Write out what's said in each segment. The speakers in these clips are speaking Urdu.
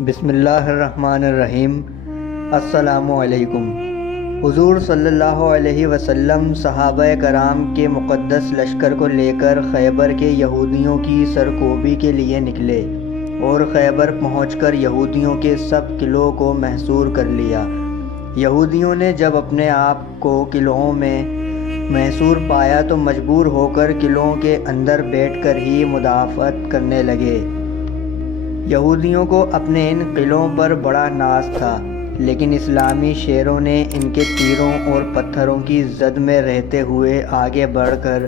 بسم اللہ الرحمن الرحیم۔ السلام علیکم۔ حضور صلی اللہ علیہ وسلم صحابہ کرام کے مقدس لشکر کو لے کر خیبر کے یہودیوں کی سرکوبی کے لیے نکلے اور خیبر پہنچ کر یہودیوں کے سب قلعوں کو محصور کر لیا۔ یہودیوں نے جب اپنے آپ کو قلعوں میں محصور پایا تو مجبور ہو کر قلعوں کے اندر بیٹھ کر ہی مدافعت کرنے لگے۔ یہودیوں کو اپنے ان قلعوں پر بڑا ناز تھا، لیکن اسلامی شیروں نے ان کے تیروں اور پتھروں کی زد میں رہتے ہوئے آگے بڑھ کر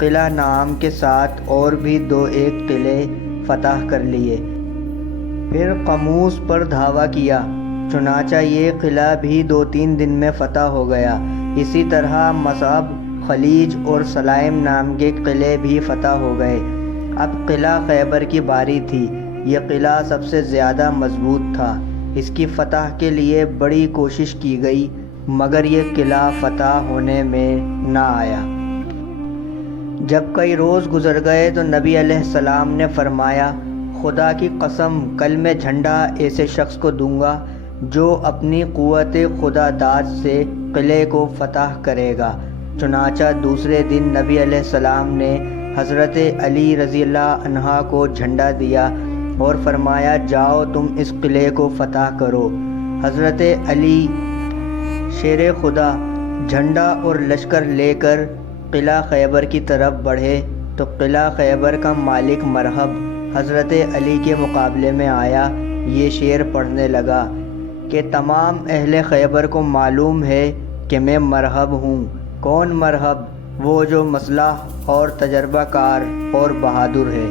قلعہ نام کے ساتھ اور بھی 2-1 قلعے فتح کر لیے۔ پھر قموس پر دھاوا کیا، چنانچہ یہ قلعہ بھی 2-3 دن میں فتح ہو گیا۔ اسی طرح مصعب، خلیج اور سلائم نام کے قلعے بھی فتح ہو گئے۔ اب قلعہ خیبر کی باری تھی۔ یہ قلعہ سب سے زیادہ مضبوط تھا۔ اس کی فتح کے لیے بڑی کوشش کی گئی، مگر یہ قلعہ فتح ہونے میں نہ آیا۔ جب کئی روز گزر گئے تو نبی علیہ السلام نے فرمایا، خدا کی قسم، کل میں جھنڈا ایسے شخص کو دوں گا جو اپنی قوت خدا داد سے قلعے کو فتح کرے گا۔ چنانچہ دوسرے دن نبی علیہ السلام نے حضرت علی رضی اللہ عنہ کو جھنڈا دیا اور فرمایا، جاؤ تم اس قلعے کو فتح کرو۔ حضرت علی شیر خدا جھنڈا اور لشکر لے کر قلعہ خیبر کی طرف بڑھے تو قلعہ خیبر کا مالک مرحب حضرت علی کے مقابلے میں آیا۔ یہ شعر پڑھنے لگا کہ تمام اہل خیبر کو معلوم ہے کہ میں مرحب ہوں۔ کون مرحب؟ وہ جو مسلح اور تجربہ کار اور بہادر ہے۔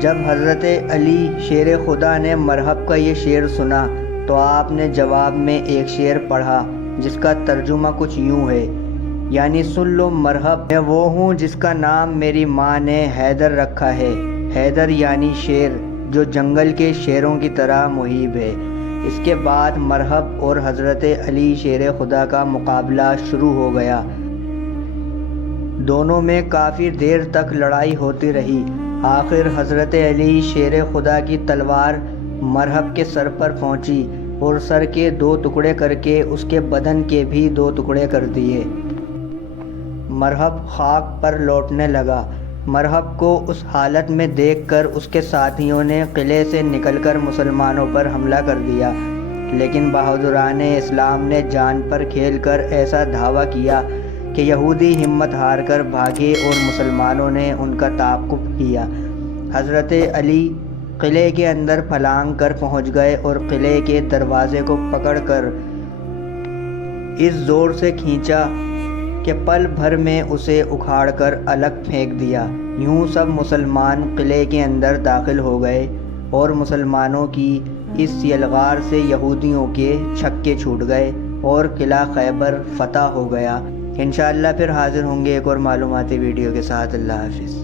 جب حضرت علی شیر خدا نے مرحب کا یہ شعر سنا تو آپ نے جواب میں ایک شعر پڑھا جس کا ترجمہ کچھ یوں ہے، یعنی سن لو مرحب، میں وہ ہوں جس کا نام میری ماں نے حیدر رکھا ہے۔ حیدر یعنی شیر جو جنگل کے شیروں کی طرح مہیب ہے۔ اس کے بعد مرحب اور حضرت علی شیر خدا کا مقابلہ شروع ہو گیا۔ دونوں میں کافی دیر تک لڑائی ہوتی رہی۔ آخر حضرت علی شیر خدا کی تلوار مرحب کے سر پر پہنچی اور سر کے 2 ٹکڑے کر کے اس کے بدن کے بھی 2 ٹکڑے کر دیے۔ مرحب خاک پر لوٹنے لگا۔ مرحب کو اس حالت میں دیکھ کر اس کے ساتھیوں نے قلعے سے نکل کر مسلمانوں پر حملہ کر دیا، لیکن بہادران اسلام نے جان پر کھیل کر ایسا دھاوا کیا کہ یہودی ہمت ہار کر بھاگے اور مسلمانوں نے ان کا تعاقب کیا۔ حضرت علی قلعے کے اندر پھلانگ کر پہنچ گئے اور قلعے کے دروازے کو پکڑ کر اس زور سے کھینچا کہ پل بھر میں اسے اکھاڑ کر الگ پھینک دیا۔ یوں سب مسلمان قلعے کے اندر داخل ہو گئے اور مسلمانوں کی اس یلغار سے یہودیوں کے چھکے چھوٹ گئے اور قلعہ خیبر فتح ہو گیا۔ انشاءاللہ پھر حاضر ہوں گے ایک اور معلوماتی ویڈیو کے ساتھ۔ اللہ حافظ۔